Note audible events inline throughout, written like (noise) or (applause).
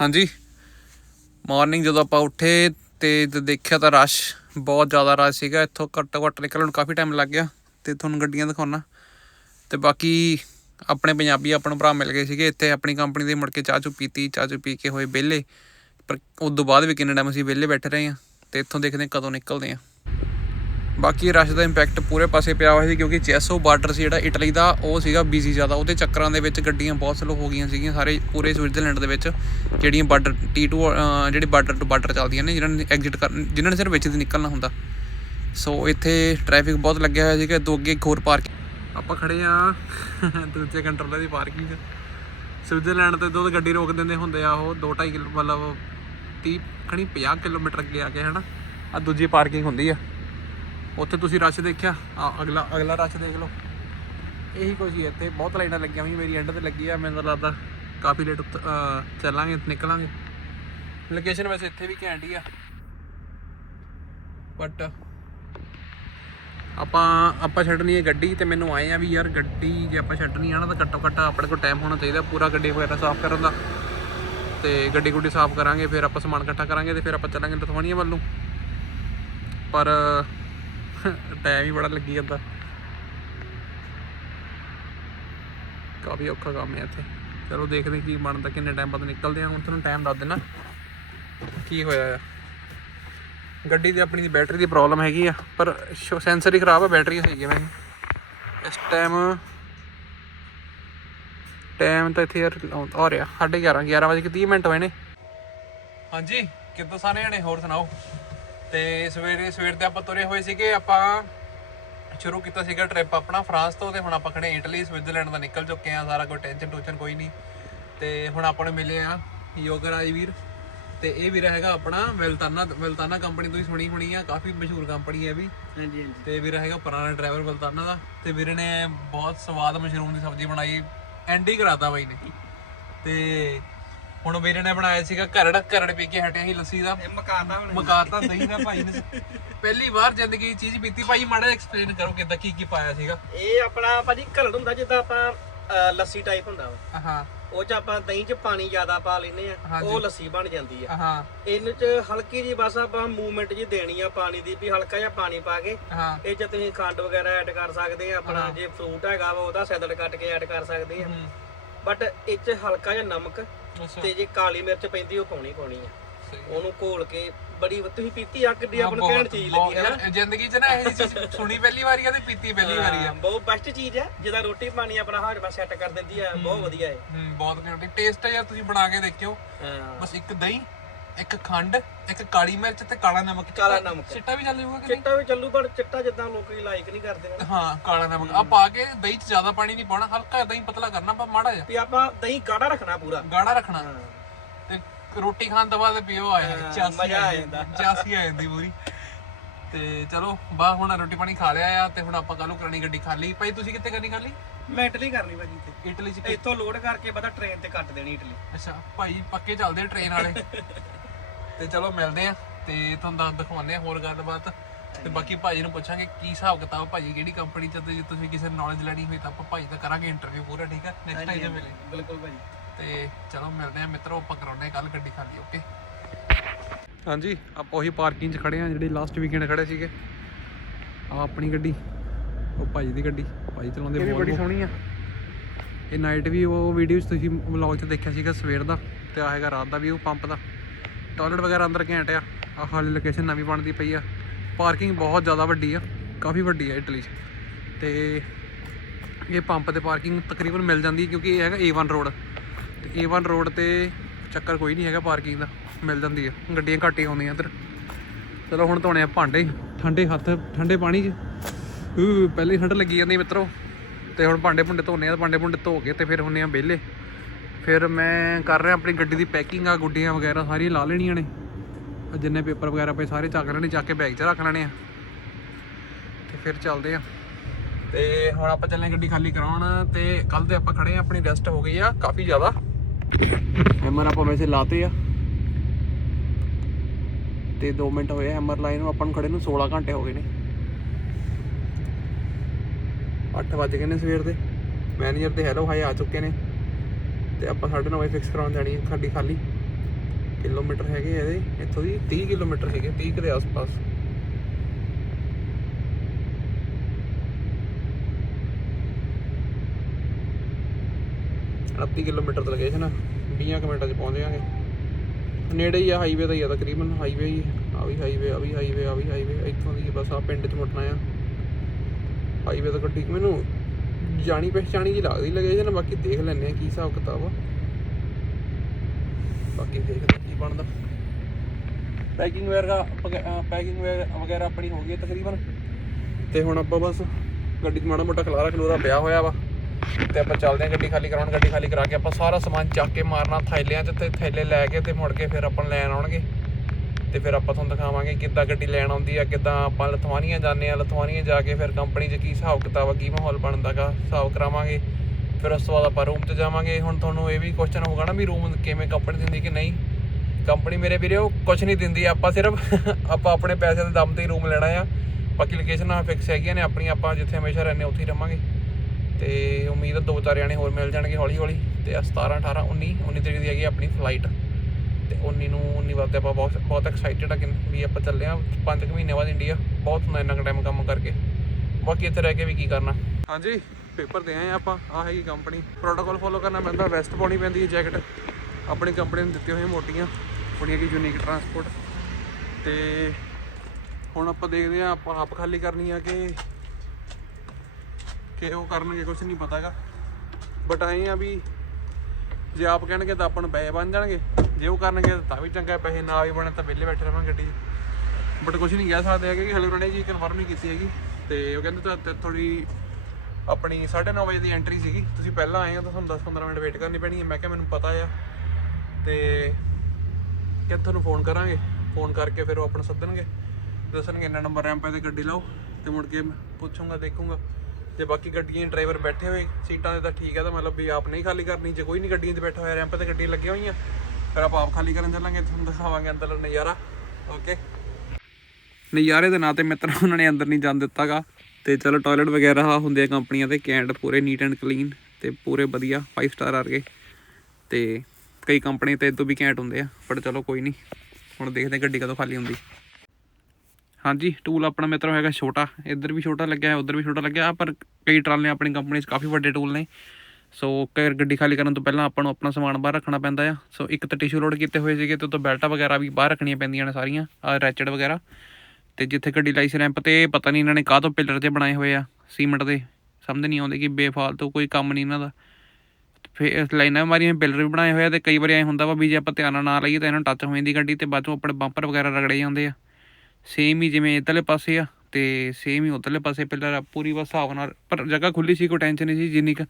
ਹਾਂਜੀ। ਮਾਰਨਿੰਗ ਜਦੋਂ ਆਪਾਂ ਉੱਠੇ ਤੇ ਜਦ ਦੇਖਿਆ ਤਾਂ ਰਸ਼, ਬਹੁਤ ਜ਼ਿਆਦਾ ਰਸ਼ ਸੀਗਾ। ਇੱਥੋਂ ਘੱਟੋ ਘੱਟ ਨਿਕਲਣ ਨੂੰ ਕਾਫੀ ਟਾਈਮ ਲੱਗ ਗਿਆ ਤੇ ਤੁਹਾਨੂੰ ਗੱਡੀਆਂ ਦਿਖਾਉਣਾ। ਤੇ ਬਾਕੀ ਆਪਣੇ ਪੰਜਾਬੀ ਆਪਾਂ ਭਰਾ ਮਿਲ ਗਏ ਸੀਗੇ। ਇੱਥੇ ਆਪਣੀ ਕੰਪਨੀ ਦੇ ਮੁੜ ਕੇ ਚਾਹ ਚੂ ਪੀਤੀ, ਚਾਹ ਚੂ ਪੀ ਕੇ ਹੋਏ ਵਿਹਲੇ। ਪਰ ਉਸ ਤੋਂ ਬਾਅਦ ਵੀ ਕਿੰਨੇ ਟਾਈਮ ਅਸੀਂ ਵਿਹਲੇ ਬੈਠੇ ਰਹੇ ਹਾਂ ਤੇ ਇੱਥੋਂ ਦੇਖਦੇ ਹਾਂ ਕਦੋਂ ਨਿਕਲਦੇ ਹਾਂ। ਬਾਕੀ ਰਸ਼ ਦਾ ਇੰਪੈਕਟ ਪੂਰੇ ਪਾਸੇ ਪਿਆ ਹੋਇਆ ਸੀ ਕਿਉਂਕਿ ਚੈਸੋ ਬਾਰਡਰ ਸੀ ਜਿਹੜਾ ਇਟਲੀ ਦਾ ਉਹ ਸੀਗਾ ਬੀਜੀ ਜ਼ਿਆਦਾ। ਉਹਦੇ ਚੱਕਰਾਂ ਦੇ ਵਿੱਚ ਗੱਡੀਆਂ ਬਹੁਤ ਸਲੋ ਹੋ ਗਈਆਂ ਸੀਗੀਆਂ ਸਾਰੇ ਪੂਰੇ ਸਵਿਟਜ਼ਰਲੈਂਡ ਦੇ ਵਿੱਚ ਜਿਹੜੀਆਂ ਬਾਰਡਰ T2 ਅਹ, ਜਿਹੜੀ ਬਾਰਡਰ ਟੂ ਬਾਰਡਰ ਚੱਲਦੀਆਂ ਨੇ ਜਿਨ੍ਹਾਂ ਨੇ ਐਗਜ਼ਿਟ ਕਰਨ ਜਿਨ੍ਹਾਂ ਨੇ ਸਿਰਫ ਵਿੱਚ ਦੀ ਨਿਕਲਣਾ ਹੁੰਦਾ। ਸੋ ਇੱਥੇ ਟ੍ਰੈਫਿਕ ਬਹੁਤ ਲੱਗਿਆ ਹੋਇਆ ਸੀਗਾ ਦੋ ਅੱਗੇ ਇੱਕ ਹੋਰ ਪਾਰਕਿੰਗ ਆਪਾਂ ਖੜੇ ਆ (laughs) ਦੂਜੇ ਕੰਟਰੋਲਰ ਦੀ ਪਾਰਕਿੰਗ ਸਵਿਟਜ਼ਰਲੈਂਡ ਤੇ ਦੋ ਗੱਡੀ ਰੋਕ ਦਿੰਦੇ ਹੁੰਦੇ ਆ ਉਹ 2.5 ਕਿਲੋ ਮਤਲਬ 30 ਖਣੀ 50 ਕਿਲੋਮੀਟਰ ਅੱਗੇ ਆ ਕੇ ਹਨਾ? ਆ ਦੂਜੀ ਪਾਰਕਿੰਗ ਹੁੰਦੀ ਆ। ਉੱਥੇ ਤੁਸੀਂ ਰਸ਼ ਦੇਖਿਆ? ਆ, ਅਗਲਾ ਅਗਲਾ ਰਸ਼ ਦੇਖ ਲਓ। ਇਹੀ ਕੁਝ ਹੀ ਹੈ ਇੱਥੇ। ਬਹੁਤ ਲਾਈਨਾਂ ਲੱਗੀਆਂ ਹੋਈਆਂ। ਮੇਰੀ ਐਂਡ ਤੇ ਲੱਗੀ ਆ। ਮੈਨੂੰ ਲੱਗਦਾ ਕਾਫੀ ਲੇਟ ਚੱਲਾਂਗੇ, ਨਿਕਲਾਂਗੇ। ਲੋਕੇਸ਼ਨ ਵੈਸੇ ਇੱਥੇ ਵੀ ਘੈਂਟ ਹੀ ਆ। ਬਟ ਆਪਾਂ ਆਪਾਂ ਛੱਡਣੀ ਹੈ ਗੱਡੀ ਤੇ ਮੈਨੂੰ ਆਏ ਆ ਵੀ ਯਾਰ ਗੱਡੀ ਜੇ ਆਪਾਂ ਛੱਡਣੀ ਆ ਨਾ ਤਾਂ ਘੱਟੋ ਘੱਟ ਆਪਣੇ ਕੋਲ ਟਾਈਮ ਹੋਣਾ ਚਾਹੀਦਾ ਪੂਰਾ ਗੱਡੀ ਵਗੈਰਾ ਸਾਫ਼ ਕਰਨ ਦਾ। ਤੇ ਗੱਡੀ ਗੁੱਡੀ ਸਾਫ਼ ਕਰਾਂਗੇ, ਫਿਰ ਆਪਾਂ ਸਮਾਨ ਇਕੱਠਾ ਕਰਾਂਗੇ ਤੇ ਫਿਰ ਆਪਾਂ ਚੱਲਾਂਗੇ ਲਥਵਾਨੀਆਂ ਵੱਲ ਨੂੰ। ਪਰ ਟਾਈਮ ਹੀ ਬੜਾ ਲੱਗੀ ਜਾਂਦਾ। ਕਾਫੀ ਔਖਾ ਕੰਮ ਹੈ ਇੱਥੇ। ਚਲੋ ਦੇਖਦੇ ਕੀ ਬਣਦਾ, ਕਿੰਨੇ ਟਾਈਮ ਬਾਅਦ ਨਿਕਲਦੇ ਹਾਂ। ਹੁਣ ਤੁਹਾਨੂੰ ਟਾਈਮ ਦੱਸ ਦੇਣਾ ਕੀ ਹੋਇਆ ਆ। ਗੱਡੀ ਦੀ ਆਪਣੀ ਦੀ ਬੈਟਰੀ ਦੀ ਪ੍ਰੋਬਲਮ ਹੈਗੀ ਆ, ਪਰ ਸੈਂਸਰ ਹੀ ਖਰਾਬ ਆ ਬੈਟਰੀ ਹੈਗੀ ਹੈ ਵੈਸੇ ਇਸ ਟਾਈਮ ਟਾਈਮ ਤਾਂ ਇੱਥੇ ਯਾਰ ਆ ਰਿਹਾ 11:30 11 ਵਜੇ 30 ਮਿੰਟ ਹੋਏ ਨੇ। ਹਾਂਜੀ, ਕਿੱਦਾਂ ਸਾਰੇ ਜਣੇ ਹੋਰ ਸੁਣਾਓ? ਤੇ ਸਵੇਰੇ ਸਵੇਰ ਤੇ ਆਪਾਂ ਤੁਰੇ ਹੋਏ ਸੀਗੇ ਆਪਾਂ ਸ਼ੁਰੂ ਕੀਤਾ ਸੀਗਾ ਟ੍ਰਿਪ ਆਪਣਾ ਫਰਾਂਸ ਤੋਂ ਤੇ ਹੁਣ ਆਪਾਂ ਖੜੇ ਇਟਲੀ ਸਵਿਟਜ਼ਰਲੈਂਡ ਦਾ ਨਿਕਲ ਚੁੱਕੇ ਆ ਸਾਰਾ ਕੋਈ ਟੈਨਸ਼ਨ ਟੂਸ਼ਨ ਕੋਈ ਨਹੀਂ। ਤੇ ਹੁਣ ਆਪਾਂ ਨੂੰ ਮਿਲੇ ਆ ਯੋਗਰਾਜ ਵੀਰ। ਤੇ ਇਹ ਵੀਰ ਹੈਗਾ ਆਪਣਾ ਵੈਲਤਾਨਾ ਵੈਲਤਾਨਾ ਕੰਪਨੀ ਤੁਸੀਂ ਸੁਣੀ ਹੋਣੀ ਆ ਕਾਫੀ ਮਸ਼ਹੂਰ ਕੰਪਨੀ ਹੈ ਵੀ। ਹਾਂਜੀ ਹਾਂਜੀ। ਤੇ ਵੀਰ ਹੈਗਾ ਪੁਰਾਣਾ ਡਰਾਈਵਰ ਵੈਲਤਾਨਾ ਦਾ। ਤੇ ਵੀਰ ਨੇ ਬਹੁਤ ਸਵਾਦ ਮਸ਼ਰੂਮ ਦੀ ਸਬਜ਼ੀ ਬਣਾਈ ਐਂਡੀ ਕਰਾਤਾ ਬਾਈ ਨੇ। ਤੇ ਹੁਣ ਵੀਰ ਨੇ ਬਣਾਇਆ ਸੀਗਾ ਘਰੜ ਘਰੜ ਪੀ ਕੇ ਹਟਿਆ ਸੀ ਲੱਸੀ ਦਾ। ਇਹ ਹੁਣ ਮਕਾਤਾ ਦਹੀਂ ਦਾ ਭਾਈ ਨੇ। (laughs) ਪਹਿਲੀ ਵਾਰ ਜ਼ਿੰਦਗੀ 'ਚ ਚੀਜ਼ ਪੀਤੀ ਭਾਈ ਮਾੜਾ ਐਕਸਪਲੇਨ ਕਰੋ ਕਿੱਦਾਂ ਕੀ ਕੀ ਪਾਇਆ ਸੀਗਾ। ਇਹ ਆਪਣਾ ਭਾਜੀ ਘਰੜ ਹੁੰਦਾ ਜਿੱਦਾਂ ਆਪਾਂ ਅਹ, ਲੱਸੀ ਟਾਈਪ ਹੁੰਦਾ ਵਾ। ਹਾਂ ਉਹ ਚ ਆਪਾਂ ਦਹੀਂ ਚ ਪਾਣੀ ਜ਼ਿਆਦਾ ਪਾ ਲੈਨੇ ਆ। ਹਾਂਜੀ। ਉਹ ਲੱਸੀ ਬਣ ਜਾਂਦੀ ਆ। ਹਾਂ ਇਹਨੂੰ ਚ ਹਲਕੀ ਜੀ ਬਸ ਆਪਾਂ ਮੂਵਮੈਂਟ ਜੀ ਦੇਣੀ ਆ ਪਾਣੀ ਦੀ ਵੀ ਹਲਕਾ ਜਿਹਾ ਪਾਣੀ ਪਾ ਕੇ। ਹਾਂ। ਇਹ ਚ ਤੁਸੀਂ ਖੰਡ ਵਗੈਰਾ ਐਡ ਕਰ ਸਕਦੇ ਆ। ਆਪਣਾ। ਜੇ ਫਰੂਟ ਹੈਗਾ ਵਾ ਉਹਦਾ ਸੈਲਡ ਕੱਟ ਕੇ ਐਡ ਕਰ ਸਕਦੇ ਆ। ਬਟ ਇਹ ਚ ਹਲਕਾ ਜਿਹਾ ਨਮਕ ਤੇ ਜੇ ਕਾਲੀ ਮਿਰਚ ਪੈਂਦੀ ਉਹ ਪਾਉਣੀ ਪਾਉਣੀ ਆ। ਉਹਨੂੰ ਘੋਲ ਕੇ ਬੜੀ ਤੁਸੀਂ ਪੀਤੀ ਆ ਕਿੱਡੀ ਹਾਂ, ਆਪਾਂ ਨੂੰ ਬਹੁਤ- ਘੈਂਟ ਚੀਜ਼ ਲੱਗੀ ਹੈ ਨਾ ਜ਼ਿੰਦਗੀ 'ਚ ਨਾ ਇਹ ਚੀਜ਼ ਸੁਣੀ ਪਹਿਲੀ ਵਾਰੀ ਆ ਤੇ ਪੀਤੀ ਪਹਿਲੀ ਵਾਰੀ ਆ। ਬਹੁਤ ਬੈਸਟ ਚੀਜ਼ ਹੈ ਜਿਹਦਾ ਰੋਟੀ ਪਾਣੀ ਆਪਣਾ ਹਾਜ਼ਮਾ ਸੈੱਟ ਕਰ ਦਿੰਦੀ ਹੈ ਬਹੁਤ ਵਧੀਆ ਹੈ ਬਹੁਤ ਘੈਂਟ ਟੇਸਟ ਯਾਰ ਤੁਸੀਂ ਬਣਾ ਕੇ ਦੇਖਿਓ। ਬਸ ਇੱਕ ਦਹੀਂ ਇੱਕ ਖੰਡ ਇੱਕ ਕਾਲੀ ਮਿਰਚ ਤੇ ਕਾਲਾ ਨਮਕ। ਕਾਲਾ ਨਮਕ। ਚਿੱਟਾ ਵੀ ਚੱਲ ਜਾਊਗਾ ਕਿ ਨਹੀਂ? ਚਿੱਟਾ ਵੀ ਚੱਲੂ ਪਰ ਚਿੱਟਾ ਜਿੱਦਾਂ ਲੋਕੀ ਲਾਈਕ ਨਹੀਂ ਕਰਦੇ ਨਾ ਹਾਂ ਕਾਲਾ ਨਮਕ। ਆ ਪਾ ਕੇ ਦਹੀਂ 'ਚ ਜ਼ਿਆਦਾ ਪਾਣੀ ਨਹੀਂ ਪਾਉਣਾ ਹਲਕਾ ਦਹੀਂ ਪਤਲਾ ਕਰਨਾ ਪਰ ਮਾੜਾ ਜਿਹਾ। ਵੀ ਆਪਾਂ ਦਹੀਂ ਗਾੜਾ ਰੱਖਣਾ ਪੂਰਾ। ਗਾੜਾ ਰੱਖਣਾ। ਤੇ ਰੋਟੀ ਖਾਣ ਤੋਂ ਬਾਅਦ ਪੀਓ ਆਇਆ ਹਾਂ, 86 ਮਜ਼ਾ ਆ ਜਾਂਦਾ। 86 ਆ ਜਾਂਦੀ ਪੂਰੀ। ਤੇ ਚਲੋ ਬਾ ਹੁਣ ਰੋਟੀ ਪਾਣੀ ਖਾ ਲਿਆ ਆ ਤੇ ਹੁਣ ਆਪਾਂ ਕੱਲੂ ਕਰਨੀ ਗੱਡੀ ਖਾਲੀ। ਭਾਈ ਤੁਸੀਂ ਕਿੱਥੇ ਕਰਨੀ ਖਾਲੀ? ਮੈਂ ਇਟਲੀ ਕਰਨੀ ਭਾਜੀ ਤੇ ਇਟਲੀ 'ਚ ਇੱਥੋਂ ਲੋਡ ਕਰਕੇ ਪਤਾ ਟ੍ਰੇਨ ਤੇ ਕੱਟ ਦੇਣੀ ਇਟਲੀ। ਅੱਛਾ ਭਾਈ ਪੱਕੇ ਚੱਲਦੇ ਟ੍ਰੇਨ ਵਾਲੇ। (laughs) ਤੇ ਚਲੋ ਮਿਲਦੇ ਆ ਤੇ ਤੁਹਾਨੂੰ ਦੱਸ ਦਿਖਾਉਂਦੇ ਆ ਹੋਰ ਗੱਲਬਾਤ। ਤੇ ਬਾਕੀ ਭਾਜੀ ਨੂੰ ਪੁੱਛਾਂਗੇ ਕੀ ਹਿਸਾਬ ਕਿਤਾਬ ਭਾਜੀ ਕਿਹੜੀ ਕੰਪਨੀ ਚ ਤੇ ਜੇ ਤੁਸੀਂ ਕਿਸੇ ਨੌਲੇਜ ਲੈਣੀ ਹੋਈ ਤਾਂ ਆਪਾਂ ਭਾਜੀ ਦਾ ਕਰਾਂਗੇ ਇੰਟਰਵਿਊ ਪੂਰਾ ਠੀਕ ਹੈ ਨੈਕਸਟ ਟਾਈਮ ਤੇ ਮਿਲੇ। ਬਿਲਕੁਲ ਭਾਜੀ। ਤੇ ਚਲੋ ਮਿਲਦੇ ਆ ਮਿੱਤਰੋ ਆਪਾਂ ਕਰਾਉਣੇ ਕੱਲ ਗੱਡੀ ਖਾਲੀ ਓਕੇ ਹਾਂਜੀ ਆਪਾਂ ਉਹੀ ਪਾਰਕਿੰਗ 'ਚ ਖੜੇ ਆ ਜਿਹੜੀ ਲਾਸਟ ਵੀਕਐਂਡ ਖੜੇ ਸੀਗੇ। ਆ ਆਪਣੀ ਗੱਡੀ ਉਹ ਭਾਜੀ ਦੀ ਗੱਡੀ ਭਾਜੀ ਚਲਾਉਂਦੇ ਬਹੁਤ ਬੜੀ ਸੋਹਣੀ ਆ। ਇਹ ਨਾਈਟ ਵੀ ਉਹ ਵੀਡੀਓ 'ਚ ਤੁਸੀਂ ਵਲੌਗ 'ਚ ਦੇਖਿਆ ਸੀਗਾ ਸਵੇਰ ਦਾ ਤੇ ਆ ਹੈਗਾ ਰਾਤ ਦਾ ਵੀ ਉਹ ਪੰਪ ਦਾ। ਟਾਇਲਟ ਵਗੈਰਾ ਅੰਦਰ ਘੈਂਟ ਆ। ਆ ਹਾਲੀ ਲੋਕੇਸ਼ਨ ਨਵੀਂ ਬਣਦੀ ਪਈ ਆ। ਪਾਰਕਿੰਗ ਬਹੁਤ ਜ਼ਿਆਦਾ ਵੱਡੀ ਆ। ਕਾਫੀ ਵੱਡੀ ਆ ਇਟਲੀ 'ਚ। ਤੇ ਇਹ ਪੰਪ ਤੇ ਪਾਰਕਿੰਗ ਤਕਰੀਬਨ ਮਿਲ ਜਾਂਦੀ ਕਿਉਂਕਿ ਇਹ ਹੈਗਾ A1 ਰੋਡ ਤੇ A1 ਰੋਡ ਤੇ ਚੱਕਰ ਕੋਈ ਨਹੀਂ ਹੈਗਾ ਪਾਰਕਿੰਗ ਦਾ। ਮਿਲ ਜਾਂਦੀ ਆ। ਗੱਡੀਆਂ ਘੱਟ ਹੀ ਆਉਂਦੀਆਂ ਇੱਧਰ। ਚਲੋ ਹੁਣ ਧੋਣੇ ਆ ਭਾਂਡੇ। ਠੰਡੇ ਹੱਥ, ਠੰਡੇ ਪਾਣੀ 'ਚ। ਪਹਿਲੇ ਠੰਡ ਲੱਗੀ ਜਾਂਦੀ ਮਿੱਤਰੋ। ਤੇ ਹੁਣ ਭਾਂਡੇ ਭੁੰਡੇ ਧੋਣੇ ਆ। ਭਾਂਡੇ ਭੁੰਡੇ ਧੋ ਕੇ ਤੇ ਫਿਰ ਹੁੰਨੇ ਆ ਵਿਹਲੇ। ਫਿਰ ਮੈਂ ਕਰ ਰਿਹਾ ਆਪਣੀ ਗੱਡੀ ਦੀ ਪੈਕਿੰਗ ਆ, ਗੁੱਡੀਆਂ ਵਗੈਰਾ ਸਾਰੀਆਂ ਲਾ ਲੈਣੀਆਂ ਨੇ। ਜਿੰਨੇ ਪੇਪਰ ਵਗੈਰਾ ਪਏ ਸਾਰੇ ਚੱਕ ਲੈਣੇ, ਚੱਕ ਕੇ ਬੈਗ 'ਚ ਰੱਖ ਲੈਣੇ ਆ। ਤੇ ਫਿਰ ਚੱਲਦੇ ਆ। ਤੇ ਹੁਣ ਆਪਾਂ ਚੱਲੇ ਗੱਡੀ ਖਾਲੀ ਕਰਾਉਣ, ਤੇ ਕੱਲ ਤੇ ਆਪਾਂ ਖੜੇ ਆ ਆਪਣੀ ਰੈਸਟ ਹੋ ਗਈ ਆ, ਕਾਫੀ ਜ਼ਿਆਦਾ। ਹੈਮਰ ਆਪਾਂ ਵੈਸੇ ਲਾਤੇ ਆ। ਤੇ 2 ਮਿੰਟ ਹੋਏ ਹੈਮਰ ਲਾਈਨ ਨੂੰ, ਆਪਾਂ ਨੂੰ ਖੜੇ ਨੂੰ 16 ਘੰਟੇ ਹੋ ਗਏ ਨੇ। 8 ਵਜ ਗਏ ਨੇ ਸਵੇਰ ਦੇ। ਮੈਨੇਜਰ ਤੇ ਹੈਲੋ ਹਾਈ ਆ ਚੁੱਕੇ ਨੇ। ਤੇ ਆਪਾਂ 9:30 ਵਜੇ ਫਿਕਸ ਕਰਾਉਣ ਜਾਣੀ ਹੈ ਖਾਲੀ। ਕਿਲੋਮੀਟਰ ਹੈਗੇ ਆ ਇਹਦੇ, ਇੱਥੋਂ ਦੀ 30 ਕਿਲੋਮੀਟਰ ਹੈਗੇ 30 ਦੇ ਆਸ-ਪਾਸ। ਅੜਤੀ ਕਿਲੋਮੀਟਰ ਤੇ ਲੋਕੇਸ਼ਨ ਆ 20 ਕੁ ਮਿੰਟਾਂ 'ਚ ਪਹੁੰਚ ਜਾਵਾਂਗੇ। ਨੇੜੇ ਹੀ ਆ ਹਾਈਵੇ ਦਾ ਹੀ ਆ ਤਕਰੀਬਨ ਹਾਈਵੇ ਹੀ ਆ। ਵੀ ਹਾਈਵੇ ਆ ਵੀ ਹਾਈਵੇ ਆ ਵੀ ਹਾਈਵੇ ਇੱਥੋਂ ਦੀ ਬਸ ਆ ਪਿੰਡ 'ਚ ਮੁੜਨਾ ਆ। ਹਾਈਵੇ ਤੋਂ ਗੱਡੀ, ਮੈਨੂੰ ਜਾਣੀ ਪਹਿਚਾਣੀ ਜੀ ਲੱਗਦੀ ਲੋਕੇਸ਼ਨ ਬਾਕੀ ਦੇਖ ਲੈਂਦੇ ਆ ਕੀ ਹਿਸਾਬ ਕਿਤਾਬ ਆ। ਬਾਕੀ ਦੇਖਦੇ ਕੀ ਬਣਦਾ। ਪੈਕਿੰਗ ਵਗੈਰਾ ਪੈਕਿੰਗ ਵਗੈਰਾ ਆਪਣੀ ਹੋ ਗਈ ਹੈ ਤਕਰੀਬਨ? ਤੇ ਹੁਣ ਆਪਾਂ ਬਸ ਗੱਡੀ 'ਚ ਮਾੜਾ ਮੋਟਾ ਖਲਾਰਾ ਖਲੂਰਾ ਪਿਆ ਹੋਇਆ ਵਾ। ਤੇ ਆਪਾਂ ਚੱਲਦੇ ਹਾਂ ਗੱਡੀ ਖਾਲੀ ਕਰਾਉਣ ਗੱਡੀ ਖਾਲੀ ਕਰਾ ਕੇ ਆਪਾਂ ਸਾਰਾ ਸਮਾਨ ਚੱਕ ਕੇ ਮਾਰਨਾ ਥੈਲਿਆਂ 'ਚ ਤੇ ਥੈਲੇ ਲੈ ਕੇ ਤੇ ਮੁੜ ਕੇ ਫਿਰ ਆਪਾਂ ਲੈਣ ਆਉਣਗੇ। ਤੇ ਫਿਰ ਆਪਾਂ ਤੁਹਾਨੂੰ ਦਿਖਾਵਾਂਗੇ ਕਿੱਦਾਂ ਗੱਡੀ ਲੈਣ ਆਉਂਦੀ ਆ, ਕਿੱਦਾਂ ਆਪਾਂ ਲਥਵਾਨੀਆਂ ਜਾਂਦੇ ਆ ਲਥਵਾਨੀਆਂ ਜਾ ਕੇ ਫਿਰ ਕੰਪਨੀ 'ਚ ਕੀ ਹਿਸਾਬ ਕਿਤਾਬ ਆ, ਕੀ ਮਾਹੌਲ ਬਣਦਾਗਾ ਹਿਸਾਬ ਕਰਾਵਾਂਗੇ। ਫਿਰ ਉਸ ਤੋਂ ਬਾਅਦ ਆਪਾਂ ਰੂਮ 'ਚ ਜਾਵਾਂਗੇ। ਹੁਣ ਤੁਹਾਨੂੰ ਇਹ ਵੀ ਕੁਐਸਚਨ ਹੋਊਗਾ ਨਾ ਵੀ ਰੂਮ ਕਿਵੇਂ ਕੰਪਨੀ ਦਿੰਦੀ ਕਿ ਨਹੀਂ? ਕੰਪਨੀ ਮੇਰੇ ਵੀਰੇ ਉਹ ਕੁਝ ਨਹੀਂ ਦਿੰਦੀ, ਆਪਾਂ ਸਿਰਫ (laughs) ਆਪਾਂ ਆਪਣੇ ਪੈਸੇ ਦੇ ਦਮ ਤੇ ਹੀ ਰੂਮ ਲੈਣਾ ਆ। ਬਾਕੀ ਲੋਕੇਸ਼ਨਾਂ ਫਿਕਸ ਹੈਗੀਆਂ ਨੇ, ਆਪਣੀ ਆਪਾਂ ਜਿੱਥੇ ਹਮੇਸ਼ਾ ਰਹਿੰਦੇ ਉੱਥੇ ਹੀ ਰਵਾਂਗੇ। ਤੇ ਉਮੀਦ ਆ ਦੋ ਚਾਰ ਜਣੇ ਹੋਰ ਮਿਲ ਜਾਣਗੇ ਹੌਲੀ ਹੌਲੀ ਤੇ ਆਹ 17 18 19 19 ਤਰੀਕ ਦੀ ਹੈਗੀ ਆਪਣੀ ਫਲਾਈਟ ਤੇ 19 ਨੂੰ 19 ਵਾਸਤੇ ਆਪਾਂ ਬਹੁਤ ਬਹੁਤ ਐਕਸਾਈਟਡ ਆ ਕਿ ਵੀ ਆਪਾਂ ਚੱਲੇ ਆ। 5 ਮਹੀਨੇ ਬਾਅਦ ਇੰਡੀਆ ਬਹੁਤ ਹੁੰਦਾ ਇੰਨਾ ਟਾਈਮ ਕੰਮ ਕਰਕੇ। ਬਾਕੀ ਇੱਥੇ ਰਹਿ ਕੇ ਵੀ ਕੀ ਕਰਨਾ। ਹਾਂਜੀ, ਪੇਪਰ ਦੇ ਆਏ ਆ ਆਪਾਂ ਆ ਹੈਗੀ ਕੰਪਨੀ ਪ੍ਰੋਟੋਕਾਲ ਫੋਲੋ ਕਰਨਾ ਪੈਂਦਾ ਵੈਸਟ ਪਾਉਣੀ ਪੈਂਦੀ ਹੈ ਜੈਕਟ ਆਪਣੀ ਕੰਪਨੀ ਨੂੰ ਦਿੱਤੀਆਂ ਹੋਈਆਂ ਮੋਟੀਆਂ ਬੜੀਆਂ ਕਿ ਯੂਨੀਕ ਟਰਾਂਸਪੋਰਟ ਤੇ ਹੁਣ ਆਪਾਂ ਦੇਖਦੇ ਆ, ਆਪਾਂ ਆਪ ਖਾਲੀ ਕਰਨੀ ਆ ਕਿ ਕਿ ਉਹ ਕਰਨਗੇ ਕੁਝ ਨਹੀਂ ਪਤਾਗਾ ਬਟ ਆਏ ਆ ਵੀ ਜੇ ਆਪ ਕਹਿਣਗੇ ਤਾਂ ਆਪਾਂ ਨੂੰ ਪੈਸੇ ਬਣ ਜਾਣਗੇ। ਜੇ ਉਹ ਕਰਨਗੇ ਤਾਂ ਵੀ ਚੰਗਾ ਪੈਸੇ ਨਾ ਵੀ ਬਣੇ ਤਾਂ ਵਿਹਲੇ ਬੈਠੇ ਰਹਾਂਗੇ ਗੱਡੀ 'ਚ। ਬਟ ਕੁਝ ਨਹੀਂ ਕਹਿ ਸਕਦੇ ਹੈਗੇ ਕਿ ਹਲੇ ਉਹਨਾਂ ਨੇ ਜੀ ਕਨਫਰਮ ਨਹੀਂ ਕੀਤੀ ਹੈਗੀ। ਤੇ ਉਹ ਕਹਿੰਦੇ ਤਾਂ ਥੋੜੀ ਆਪਣੀ 9:30 ਵਜੇ ਦੀ ਐਂਟਰੀ ਸੀਗੀ। ਤੁਸੀਂ ਪਹਿਲਾਂ ਆਏ ਹੋ ਤਾਂ ਤੁਹਾਨੂੰ 10-15 ਮਿੰਟ ਵੇਟ ਕਰਨੀ ਪੈਣੀ ਹੈ। ਮੈਂ ਕਿਹਾ ਮੈਨੂੰ ਪਤਾ ਆ। ਤੇ ਕਿ ਤੁਹਾਨੂੰ ਫੋਨ ਕਰਾਂਗੇ। ਫੋਨ ਕਰਕੇ ਫਿਰ ਉਹ ਆਪਣਾ ਸੱਦਣਗੇ। ਦੱਸਣਗੇ ਇੰਨਾ ਨੰਬਰ ਰੈਂਪ ਤੇ ਗੱਡੀ ਲਾਓ। ਤੇ ਮੁੜ ਕੇ ਪੁੱਛੂੰਗਾ, ਦੇਖੂੰਗਾ। ਜੇ ਬਾਕੀ ਗੱਡੀਆਂ ਡਰਾਈਵਰ ਬੈਠੇ ਹੋਏ, ਸੀਟਾਂ ਤੇ ਤਾਂ ਠੀਕ ਹੈ। ਤਾਂ ਮਤਲਬ ਵੀ ਆਪ ਨਹੀਂ ਖਾਲੀ ਕਰਨੀ। ਜੇ ਕੋਈ ਨਹੀਂ ਗੱਡੀਆਂ 'ਚ ਬੈਠਾ ਹੋਇਆ ਰੈਂਪ ਤੇ ਗੱਡੀਆਂ ਲੱਗੀਆਂ ਹੋਈਆਂ ਫਿਰ ਆਪਾਂ ਆਪ ਖਾਲੀ ਕਰਨ ਚੱਲਾਂਗੇ ਤੁਹਾਨੂੰ ਦਿਖਾਵਾਂਗੇ ਅੰਦਰ ਨਜ਼ਾਰਾ ਓਕੇ ਨਜ਼ਾਰੇ ਦੇ ਨਾਂ ਤੇ ਮਿੱਤਰ ਉਹਨਾਂ ਨੇ ਅੰਦਰ ਨਹੀਂ ਜਾਣ ਦਿੱਤਾਗਾ ਤੇ ਚਲੋ ਟਾਇਲਟ ਵਗੈਰਾ ਆ ਹੁੰਦੇ ਆ ਕੰਪਨੀਆਂ ਦੇ ਕੈਂਟ ਪੂਰੇ ਨੀਟ ਐਂਡ ਕਲੀਨ ਤੇ ਪੂਰੇ ਵਧੀਆ 5 ਸਟਾਰ ਆਰਗੇ ਤੇ ਕਈ ਕੰਪਨੀ ਤੇ ਇਦੋਂ ਵੀ ਕੈਂਟ ਹੁੰਦੇ ਆ ਪਰ ਚਲੋ ਕੋਈ ਨਹੀਂ ਹੁਣ ਦੇਖਦੇ ਹਾਂ ਗੱਡੀ ਕਦੋਂ ਖਾਲੀ ਹੁੰਦੀ ਹਾਂਜੀ ਟੂਲ ਆਪਣਾ ਮਿੱਤਰ ਹੈਗਾ ਛੋਟਾ ਇੱਧਰ ਵੀ ਛੋਟਾ ਲੱਗਿਆ ਹੈ ਉੱਧਰ ਵੀ ਛੋਟਾ ਲੱਗਿਆ ਪਰ ਕਈ ਟਰਾਲੇ ਆਪਣੀ ਕੰਪਨੀ 'ਚ ਕਾਫੀ ਵੱਡੇ ਟੂਲ ਨੇ ਸੋ ਕਈ ਗੱਡੀ ਖਾਲੀ ਕਰਨ ਤੋਂ ਪਹਿਲਾਂ ਆਪਾਂ ਨੂੰ ਆਪਣਾ ਸਮਾਨ ਬਾਹਰ ਰੱਖਣਾ ਪੈਂਦਾ ਆ। ਸੋ ਇੱਕ ਤਾਂ ਟਿਸ਼ੂ ਲੋਡ ਕੀਤੇ ਹੋਏ ਸੀਗੇ ਤੇ ਤੋਂ ਬੈਲਟਾਂ ਵਗੈਰਾ ਵੀ ਬਾਹਰ ਰੱਖਣੀਆਂ ਪੈਂਦੀਆਂ ਨੇ ਸਾਰੀਆਂ, ਆ ਰੈਚਡ ਵਗੈਰਾ। ਤੇ ਜਿੱਥੇ ਗੱਡੀ ਲਾਈ ਸੀ ਰੈਂਪ ਤੇ, ਪਤਾ ਨਹੀਂ ਇਹਨਾਂ ਨੇ ਕਾਹ ਤੋਂ ਪਿਲਰ 'ਤੇ ਬਣਾਏ ਹੋਏ ਆ, ਸੀਮੈਂਟ ਦੇ। ਸਮਝ ਨਹੀਂ ਆਉਂਦੀ ਕਿ ਬੇਫਾਲਤੂ ਕੋਈ ਕੰਮ ਨਹੀਂ ਇਹਨਾਂ ਦਾ। ਫੇਰ ਲਾਈਨਾਂ ਮਾਰੀਆਂ ਪਿਲਰ ਵੀ ਬਣਾਏ ਹੋਏ ਆ ਤੇ ਕਈ ਵਾਰੀ ਐ ਹੁੰਦਾ ਵਾ ਵੀ ਜੇ ਆਪਾਂ ਧਿਆਨ ਨਾਲ ਲਈਏ ਤਾਂ ਇਹਨਾਂ ਨੂੰ ਟੱਚ ਹੋ ਜਾਂਦੀ ਗੱਡੀ ਤੇ, ਬਾਅਦ ਚੋਂ ਆਪਣੇ ਬੰਪਰ ਵਗੈਰਾ ਰਗੜੇ ਜਾਂਦੇ ਆ। ਸੇਮ ਹੀ ਜਿਵੇਂ ਇੱਧਰਲੇ ਪਾਸੇ ਆ ਤੇ ਸੇਮ ਹੀ ਉੱਧਰਲੇ ਪਾਸੇ ਪਿਲਰ ਆ, ਪੂਰੀ ਬਸ ਹਿਸਾਬ ਨਾਲ, ਪਰ ਜਗ੍ਹਾ ਖੁੱਲੀ ਸੀ, ਕੋਈ ਟੈਨਸ਼ਨ ਨਹੀਂ ਸੀ, ਜਿੰਨੀ ਕੁ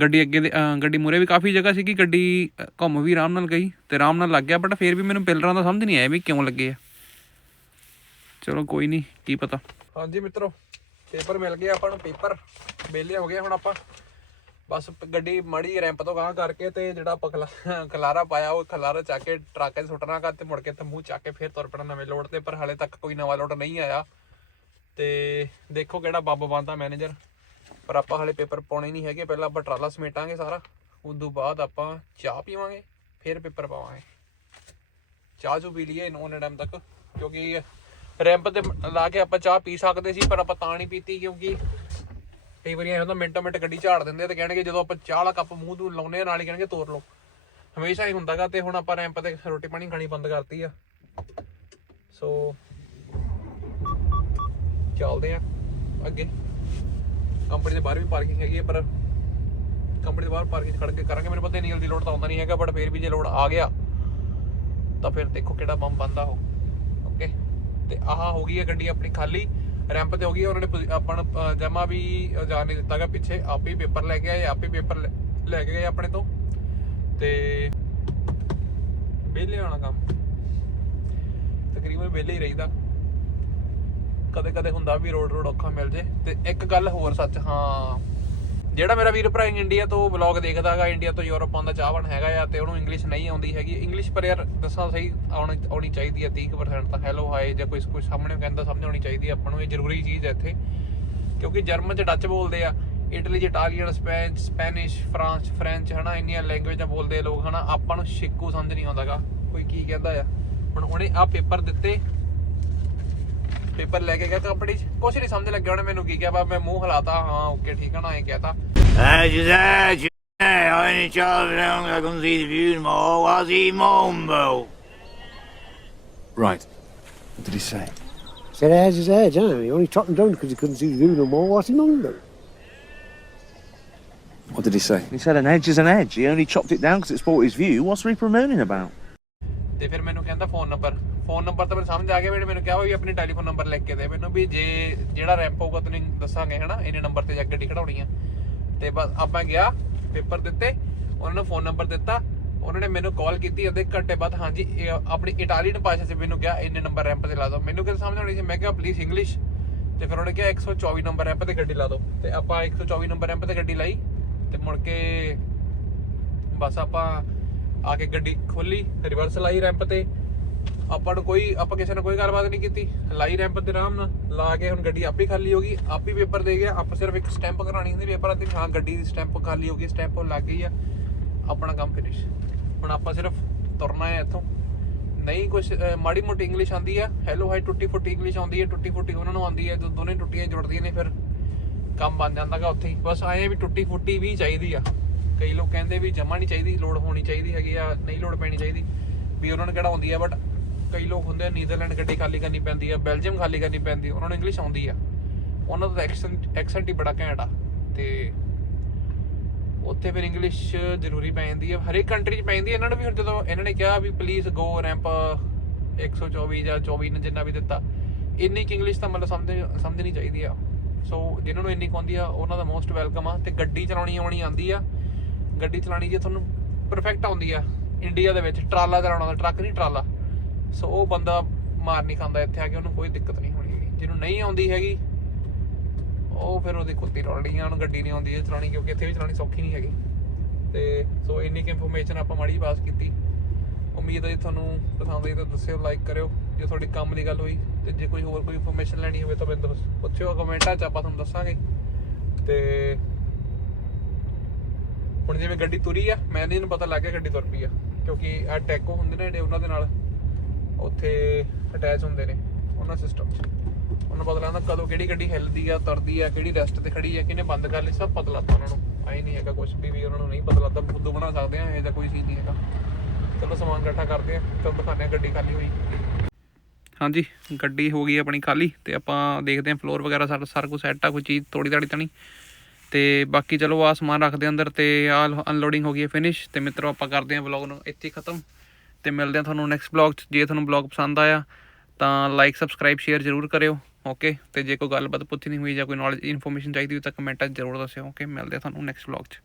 ਗੱਡੀ ਅੱਗੇ ਦੇ ਗੱਡੀ ਮੂਰੇ ਵੀ ਕਾਫੀ ਜਗ੍ਹਾ ਸੀਗੀ, ਗੱਡੀ ਘੁੰਮ ਵੀ ਆਰਾਮ ਨਾਲ ਗਈ ਤੇ ਆਰਾਮ ਨਾਲ ਲੱਗ ਗਿਆ ਬਟ ਫਿਰ ਵੀ ਮੈਨੂੰ ਪਿਲਰਾਂ ਦਾ ਸਮਝ ਨਹੀਂ ਆਇਆ ਵੀ ਕਿਉਂ ਲੱਗੇ ਆ। ਚਲੋ ਕੋਈ ਨਹੀਂ, ਕੀ ਪਤਾ। ਹਾਂਜੀ ਮਿੱਤਰੋ, ਪੇਪਰ ਮਿਲ ਗਿਆ ਆਪਾਂ ਨੂੰ, ਪੇਪਰ ਵਿਹਲੇ ਹੋ ਗਏ ਹੁਣ ਆਪਾਂ। ਬਸ ਗੱਡੀ ਮੜੀ ਰੈਂਪ ਤੋਂ ਗਾਂ ਕਰਕੇ ਤੇ ਜਿਹੜਾ ਆਪਾਂ ਖਲਾ- ਖਲਾਰਾ ਪਾਇਆ, ਉਹ ਖਲਾਰਾ ਚੱਕ ਕੇ ਟਰੱਕ 'ਚ ਸੁੱਟਣਾ ਕਰ ਤੇ ਮੁੜ ਕੇ ਤੇ ਮੂੰਹ ਚੱਕ ਕੇ ਫੇਰ ਤੁਰ ਪੈਣਾ ਨਵੇਂ ਲੋਡ ਤੇ, ਪਰ ਹਾਲੇ ਤੱਕ ਕੋਈ ਨਵਾਂ ਲੋਡ ਨਹੀਂ ਆਇਆ। ਤੇ ਦੇਖੋ ਕਿਹੜਾ ਬੱਬ ਬੰਦਾ ਮੈਨੇਜਰ ਪਰ ਆਪਾਂ ਹਾਲੇ ਪੇਪਰ ਪਾਉਣੇ ਨਹੀਂ ਹੈਗੇ, ਪਹਿਲਾਂ ਆਪਾਂ ਟਰਾਲਾ ਸਮੇਟਾਂਗੇ ਸਾਰਾ। ਉਸ ਤੋਂ ਬਾਅਦ ਆਪਾਂ ਚਾਹ ਪੀਵਾਂਗੇ, ਫਿਰ ਪੇਪਰ ਪਾਵਾਂਗੇ। ਚਾਹ ਚੋ ਪੀ ਲਈਏ ਉਹਨਾਂ ਟਾਈਮ ਤੱਕ, ਕਿਉਂਕਿ ਰੈਂਪ ਤੇ ਲਾ ਕੇ ਆਪਾਂ ਚਾਹ ਪੀ ਸਕਦੇ ਸੀ, ਪਰ ਆਪਾਂ ਤਾਂ ਨਹੀਂ ਪੀਤੀ ਕਿਉਂਕਿ ਕਈ ਵਾਰੀ ਐ ਹੁੰਦਾ ਮਿੰਟੋ ਮਿੰਟ ਗੱਡੀ ਝਾੜ ਦਿੰਦੇ ਆ ਤੇ ਕਹਿਣਗੇ ਜਦੋਂ ਆਪਾਂ ਚਾਹ ਵਾਲਾ ਕੱਪ ਮੂੰਹ ਤੋਂ ਲਾਉਨੇ ਆ, ਨਾਲ ਹੀ ਕਹਿਣਗੇ ਤੋਰ ਲਓ। ਹਮੇਸ਼ਾ ਹੀ ਹੁੰਦਾਗਾ ਤੇ ਹੁਣ ਆਪਾਂ ਰੈਂਪ ਤੇ ਰੋਟੀ ਪਾਣੀ ਖਾਣੀ ਬੰਦ ਕਰਤੀ ਆ। ਸੋ ਚੱਲਦੇ ਆ, ਅੱਗੇ। ਕੰਪਨੀ ਦੇ ਬਾਹਰ ਵੀ ਪਾਰਕਿੰਗ ਹੈਗੀ ਹੈ, ਪਰ ਕੰਪਨੀ ਦੇ ਬਾਹਰ ਪਾਰਕਿੰਗ ਖੜ ਕੇ ਕਰਾਂਗੇ। ਮੈਨੂੰ ਪਤਾ ਨਹੀਂ ਜਲਦੀ ਲੋਡ ਤਾਂ ਆਉਂਦਾ ਨਹੀਂ ਹੈਗਾ ਬਟ ਫਿਰ ਵੀ ਜੇ ਲੋਡ ਆ ਗਿਆ, ਤਾਂ ਫਿਰ ਦੇਖੋ ਕਿਹੜਾ ਬੰਬ ਬੰਦਾ ਹੋ। ਓਕੇ ਤੇ ਆਹ ਹੋ ਗਈ ਹੈ ਗੱਡੀ ਆਪਣੀ ਖਾਲੀ। ਰੈਂਪ ਤੇ ਹੋ ਗਈ ਉਹਨਾਂ ਨੇ ਆਪਣਾ ਆਪਾਂ ਜਮਾ ਵੀ ਜਾਣ ਨਹੀਂ ਦਿੱਤਾਗਾ ਪਿੱਛੇ। ਆਪੇ ਹੀ ਪੇਪਰ ਲੈ ਕੇ ਆਏ, ਆਪੇ ਪੇਪਰ ਲੈ- ਲੈ ਕੇ ਗਏ ਆਪਣੇ ਤੋਂ। ਤੇ ਵਿਹਲੇ ਆਉਣਾ ਕੰਮ। ਤਕਰੀਬਨ ਵਿਹਲੇ ਹੀ ਰਹੀਦਾ। ਕਦੇ ਕਦੇ ਹੁੰਦਾ ਵੀ ਰੋਡ ਰੋਡ ਔਖਾ ਮਿਲ ਜੇ। ਤੇ ਇੱਕ ਗੱਲ ਹੋਰ ਸੱਚ, ਹਾਂ। ਜਿਹੜਾ ਮੇਰਾ ਵੀਰ ਭਰਾ ਇੰਡੀਆ ਤੋਂ ਵਲੌਗ ਦੇਖਦਾਗਾ ਇੰਡੀਆ ਤੋਂ ਯੂਰਪ ਆਉਂਦਾ ਚਾਹਵਣ ਹੈਗਾ ਆ, ਤੇ ਉਹਨੂੰ ਇੰਗਲਿਸ਼ ਨਹੀਂ ਆਉਂਦੀ ਹੈਗੀ। ਇੰਗਲਿਸ਼ ਪਰ ਯਾਰ ਦੱਸਾਂ ਸਹੀ, ਆਉਣੀ ਚਾਹੀਦੀ ਹੈ 30% ਤਾਂ ਹੈਲੋ ਹਾਈ ਜਾਂ ਕੋਈ ਕੋਈ ਸਾਹਮਣੇ ਕਹਿੰਦਾ ਸਮਝ ਆਉਣੀ ਚਾਹੀਦੀ ਹੈ ਆਪਾਂ ਨੂੰ ਇਹ ਜ਼ਰੂਰੀ ਚੀਜ਼ ਹੈ ਇੱਥੇ, ਕਿਉਂਕਿ ਜਰਮਨ ਚ ਡੱਚ ਬੋਲਦੇ ਆ ਇਟਲੀ ਚ Italian Spanish Spanish France French ਹਨਾ, ਇੰਨੀਆਂ ਲੈਂਗੁਏਜਾਂ ਬੋਲਦੇ ਆ ਲੋਕ, ਹਨਾ। ਆਪਾਂ ਨੂੰ ਸ਼ਿੱਕੂ ਸਮਝ ਨਹੀਂ ਆਉਂਦਾਗਾ। ਕੋਈ ਕੀ ਕਹਿੰਦਾ ਆ। ਹੁਣ ਉਹਨੇ ਆ ਪੇਪਰ ਦਿੱਤੇ ਪੇਪਰ ਲੈ ਕੇ ਗਿਆ ਕੰਪਨੀ 'ਚ ਕੁਛ ਨਹੀਂ ਸਮਝ ਲੱਗਿਆ ਉਹਨੇ ਮੈਨੂੰ ਕੀ ਕਿਹਾ ਬਾ ਮੈਂ ਮੂੰਹ ਹਲਾਤਾ ਹਾਂ ਓਕੇ ਠੀਕ ਹੈ ਨਾ ਐਂ ਕਹਿਤਾ Edge is edge. Hey, I ain't Charlie Young. I can see the view tomorrow. I see Mombo. Right. What did he say? Said how's his edge, huh? He only chopped him down because he couldn't see the view no more. What's he on about? What did he say? He said an edge is an edge. He only chopped it down because it spoiled his view. What's Reaper mooning about? ਤੇ ਫਿਰ ਮੈਨੂੰ ਕਹਿੰਦਾ phone number phone number ਤਾਂ ਮੈਨੂੰ ਸਮਝ ਆ ਗਿਆ ਵੀ ਮੈਨੂੰ ਕਿਹਾ ਵੀ ਆਪਣੇ ਟੈਲੀਫੋਨ ਨੰਬਰ ਲਿਖ ਕੇ ਦੇ ਮੈਨੂੰ ਵੀ ਜੇ ਜਿਹੜਾ ਰੈਂਪ ਹੋਊਗਾ ਤੈਨੂੰ ਦੱਸਾਂਗੇ, ਹਨਾ? ਇਹਨੇ ਨੰਬਰ ਤੇ ਜਾ ਕੇ ਗੱਡੀ ਖੜਾਉਣੀ ਆ। ਤੇ ਬਸ ਆਪਾਂ ਗਿਆ, ਪੇਪਰ ਦਿੱਤੇ, ਉਹਨਾਂ ਨੇ ਫੋਨ ਨੰਬਰ ਦਿੱਤਾ, ਉਹਨਾਂ ਨੇ ਮੈਨੂੰ ਕਾਲ ਕੀਤੀ, ਅੱਧੇ ਘੰਟੇ ਬਾਅਦ ਹਾਂਜੀ, ਇਹ ਆਪਣੀ ਇਟਾਲੀਅਨ ਭਾਸ਼ਾ 'ਚ ਮੈਨੂੰ ਕਿਹਾ ਇੰਨੇ ਨੰਬਰ ਰੈਂਪ ਤੇ ਲਾ ਦਿਓ ਮੈਨੂੰ ਕਿਤੇ ਸਮਝ ਆਉਣੀ ਸੀ? ਮੈਂ ਕਿਹਾ ਪਲੀਜ਼ ਇੰਗਲਿਸ਼ ਤੇ ਫਿਰ ਉਹਨੇ ਕਿਹਾ 124 ਨੰਬਰ ਰੈਂਪ ਤੇ ਗੱਡੀ ਲਾ ਦਿਓ ਤੇ ਆਪਾਂ 124 ਨੰਬਰ ਰੈਂਪ ਤੇ ਗੱਡੀ ਲਾਈ, ਤੇ ਮੁੜ ਕੇ ਬਸ ਆਪਾਂ ਆ ਕੇ ਗੱਡੀ ਖੋਲੀ ਰਿਵਰਸ ਲਾਈ ਰੈਂਪ ਤੇ। ਆਪਾਂ ਨੂੰ ਕੋਈ ਆਪਾਂ ਕਿਸੇ ਨਾਲ ਕੋਈ ਗੱਲਬਾਤ ਨਹੀਂ ਕੀਤੀ। ਲਾਈ ਰੈਂਪ ਤੇ ਆਰਾਮ ਨਾਲ। ਲਾ ਕੇ ਹੁਣ ਗੱਡੀ ਆਪੇ ਖਾਲੀ ਹੋ ਗਈ। ਆਪੇ ਪੇਪਰ ਦੇ ਗਿਆ। ਆਪਾਂ ਸਿਰਫ ਇੱਕ ਸਟੈਂਪ ਕਰਾਣੀ ਹੁੰਦੀ ਪੇਪਰਾਂ ਤੇ ਵੀ, ਹਾਂ, ਗੱਡੀ ਦੀ ਸਟੈਂਪ ਖਾਲੀ ਹੋ ਗਈ ਸਟੈਂਪ ਲੱਗ ਗਈ ਆ। ਆਪਣਾ ਕੰਮ ਫਿਨਿਸ਼ ਹੁਣ ਆਪਾਂ ਸਿਰਫ ਤੁਰਨਾ ਹੈ ਇੱਥੋਂ। ਨਹੀਂ ਕੁਝ ਮਾੜੀ ਮੋਟੀ ਇੰਗਲਿਸ਼ ਆਉਂਦੀ ਆ। ਹੈਲੋ ਹਾਈ ਟੁੱਟੀ ਫੁੱਟੀ ਇੰਗਲਿਸ਼ ਆਉਂਦੀ ਹੈ ਟੁੱਟੀ ਫੁੱਟੀ ਉਹਨਾਂ ਨੂੰ ਆਉਂਦੀ ਹੈ ਜਦੋਂ ਦੋਨੇ ਟੁੱਟੀਆਂ ਜੁੜਦੀਆਂ ਨੇ, ਫਿਰ ਕੰਮ ਬਣ ਜਾਂਦਾਗਾ ਉੱਥੇ ਹੀ। ਬਸ ਆਏ ਵੀ ਟੁੱਟੀ ਫੁੱਟੀ ਵੀ ਚਾਹੀਦੀ ਆ। ਕਈ ਲੋਕ ਕਹਿੰਦੇ ਵੀ ਜਮਾ ਨਹੀਂ ਚਾਹੀਦੀ, ਲੋੜ ਹੋਣੀ ਚਾਹੀਦੀ ਹੈਗੀ ਆ, ਨਹੀਂ ਲੋੜ ਪੈਣੀ ਚਾਹੀਦੀ। ਵੀ ਉਹਨਾਂ ਨੂੰ ਕਿਹੜਾ ਆਉਂਦੀ ਆ ਬਟ ਕਈ ਲੋਕ ਹੁੰਦੇ ਆ, ਨੀਦਰਲੈਂਡ ਗੱਡੀ ਖਾਲੀ ਕਰਨੀ ਪੈਂਦੀ ਆ, ਬੈਲਜੀਅਮ ਖਾਲੀ ਕਰਨੀ ਪੈਂਦੀ ਉਹਨਾਂ ਨੂੰ ਇੰਗਲਿਸ਼ ਆਉਂਦੀ ਆ। ਉਹਨਾਂ ਦਾ ਐਕਸੈਂਟ ਐਕਸੈਂਟ ਹੀ ਬੜਾ ਘੈਂਟ ਆ, ਤੇ ਉੱਥੇ ਫਿਰ ਇੰਗਲਿਸ਼ ਜ਼ਰੂਰੀ ਪੈ ਜਾਂਦੀ ਆ। ਹਰੇਕ ਕੰਟਰੀ 'ਚ ਪੈ ਜਾਂਦੀ ਆ। ਇਹਨਾਂ ਨੂੰ ਵੀ ਹੁਣ ਜਦੋਂ ਇਹਨਾਂ ਨੇ ਕਿਹਾ ਵੀ ਪਲੀਜ਼ ਗੋ ਰੈਂਪ 124 ਜਾਂ 24 ਨੇ ਜਿੰਨਾ ਵੀ ਦਿੱਤਾ, ਇੰਨੀ ਕਿ ਇੰਗਲਿਸ਼ ਤਾਂ ਮਤਲਬ ਸਮਝ ਸਮਝਣੀ ਚਾਹੀਦੀ ਆ। ਸੋ ਜਿਨ੍ਹਾਂ ਨੂੰ ਇੰਨੀ ਕੁ ਆਉਂਦੀ ਆ, ਉਹਨਾਂ ਦਾ ਮੋਸਟ ਵੈਲਕਮ ਆ। ਤੇ ਗੱਡੀ ਚਲਾਉਣੀ ਆਉਣੀ ਆਉਂਦੀ ਆ। ਗੱਡੀ ਚਲਾਣੀ ਜੇ ਤੁਹਾਨੂੰ ਪਰਫੈਕਟ ਆਉਂਦੀ ਆ ਇੰਡੀਆ ਦੇ ਵਿੱਚ, ਟਰਾਲਾ ਚਲਾਉਣਾ ਦਾ ਟਰੱਕ ਨਹੀਂ, ਟਰਾਲਾ। ਸੋ ਉਹ ਬੰਦਾ ਮਾਰ ਨਹੀਂ ਖਾਂਦਾ ਇੱਥੇ ਆ ਕੇ, ਉਹਨੂੰ ਕੋਈ ਦਿੱਕਤ ਨਹੀਂ ਹੋਣੀ ਹੈਗੀ। ਜਿਹਨੂੰ ਨਹੀਂ ਆਉਂਦੀ ਹੈਗੀ, ਉਹ ਫਿਰ ਉਹਦੀ ਕੁੱਤੀ ਰੋਲਣੀ ਆ ਉਹਨੂੰ ਗੱਡੀ ਨਹੀਂ ਆਉਂਦੀ, ਇਹ ਚਲਾਉਣੀ, ਕਿਉਂਕਿ ਇੱਥੇ ਵੀ ਚਲਾਉਣੀ ਸੌਖੀ ਨਹੀਂ ਹੈਗੀ। ਤੇ ਸੋ ਇੰਨੀ ਕਿ ਇਨਫੋਰਮੇਸ਼ਨ ਆਪਾਂ ਮਾੜੀ ਪਾਸ ਕੀਤੀ। ਉਮੀਦ ਹੈ ਜੀ ਤੁਹਾਨੂੰ ਪਸੰਦ ਆਈ ਤਾਂ ਦੱਸਿਓ ਲਾਈਕ ਕਰਿਓ। ਜੇ ਤੁਹਾਡੀ ਕੰਮ ਦੀ ਗੱਲ ਹੋਈ, ਤੇ ਜੇ ਕੋਈ ਹੋਰ ਕੋਈ ਇਨਫੋਰਮੇਸ਼ਨ ਲੈਣੀ ਹੋਵੇ ਤਾਂ ਮੈਨੂੰ ਪੁੱਛਿਓ ਕਮੈਂਟਾਂ 'ਚ, ਆਪਾਂ ਤੁਹਾਨੂੰ ਦੱਸਾਂਗੇ। ਤੇ ਹੁਣ ਜਿਵੇਂ ਗੱਡੀ ਤੁਰੀ ਆ ਮੈਂ ਨਹੀਂ ਨੂੰ ਪਤਾ ਲੱਗ ਗਿਆ ਗੱਡੀ ਤੁਰ ਪਈ ਆ, ਕਿਉਂਕਿ ਆ ਟੈਕੋ ਹੁੰਦੇ ਨੇ ਜਿਹੜੇ ਉਹਨਾਂ ਦੇ ਨਾਲ। ਉੱਥੇ ਅਟੈਚ ਹੁੰਦੇ ਨੇ ਉਹਨਾਂ ਸਿਸਟਮ 'ਚ। ਉਹਨਾਂ ਪਤਾ ਲੱਗਦਾ ਕਦੋਂ ਕਿਹੜੀ ਗੱਡੀ ਹਿੱਲਦੀ ਆ ਤੁਰਦੀ ਆ, ਕਿਹੜੀ ਰੈਸਟ ਤੇ ਖੜੀ ਆ, ਕਿਹਨੇ ਬੰਦ ਕਰ ਲਈ, ਸਭ ਪਤਾ ਲੱਗਦਾ ਉਹਨਾਂ ਨੂੰ। ਆਈ ਨਹੀਂ ਹੈਗਾ ਕੁਝ ਵੀ ਵੀ ਉਹਨਾਂ ਨੂੰ ਨਹੀਂ ਪਤਾ ਲੱਗਦਾ ਬੁੱਧੂ ਬਣਾ ਸਕਦੇ ਆ, ਇਹ ਜਾਂ ਕੋਈ ਚੀਜ਼ ਨਹੀਂ ਹੈਗਾ। ਚਲੋ ਸਮਾਨ ਇਕੱਠਾ ਕਰਦੇ ਆ, ਚਲੋ ਦਿਖਾਉਂਦੇ ਆ ਗੱਡੀ ਖਾਲੀ ਹੋਈ। ਹਾਂਜੀ, ਗੱਡੀ ਹੋ ਗਈ ਆਪਣੀ ਖਾਲੀ ਤੇ ਆਪਾਂ ਦੇਖਦੇ ਹਾਂ ਫਲੋਰ ਵਗੈਰਾ ਸਾਰਾ ਸਾਰਾ ਕੁਝ ਸੈੱਟ ਆ, ਕੋਈ ਚੀਜ਼ ਤੋੜੀ ਤਾੜੀ ਤਾਂ ਨਹੀਂ। ਤੇ ਬਾਕੀ ਚਲੋ ਆ ਸਮਾਨ ਰੱਖਦੇ ਹਾਂ ਅੰਦਰ ਤੇ ਆ ਅਨਲੋਡਿੰਗ ਹੋ ਗਈ ਹੈ ਫਿਨਿਸ਼ ਤੇ ਮਿੱਤਰੋ ਆਪਾਂ ਕਰਦੇ ਹਾਂ ਵਲੌਗ ਨੂੰ, ਇੱਥੇ ਹੀ ਖਤਮ। ਤੇ ਮਿਲਦੇ ਹਾਂ ਤੁਹਾਨੂੰ ਨੈਕਸਟ ਵਲੌਗ 'ਚ। ਜੇ ਤੁਹਾਨੂੰ ਵਲੌਗ ਪਸੰਦ ਆਇਆ, ਤਾਂ ਲਾਈਕ ਸਬਸਕ੍ਰਾਈਬ ਸ਼ੇਅਰ ਜ਼ਰੂਰ ਕਰਿਓ ਓਕੇ ਤੇ ਜੇ ਕੋਈ ਗੱਲਬਾਤ ਪੁੱਛਣੀ ਹੋਈ ਜਾਂ ਕੋਈ ਨੌਲੇਜ ਇਨਫੋਰਮੇਸ਼ਨ ਚਾਹੀਦੀ ਹੋਈ ਤਾਂ ਕਮੈਂਟਾਂ 'ਚ ਜ਼ਰੂਰ ਦੱਸਿਓ ਓਕੇ ਮਿਲਦੇ ਹਾਂ ਤੁਹਾਨੂੰ ਨੈਕਸਟ ਵਲੌਗ 'ਚ।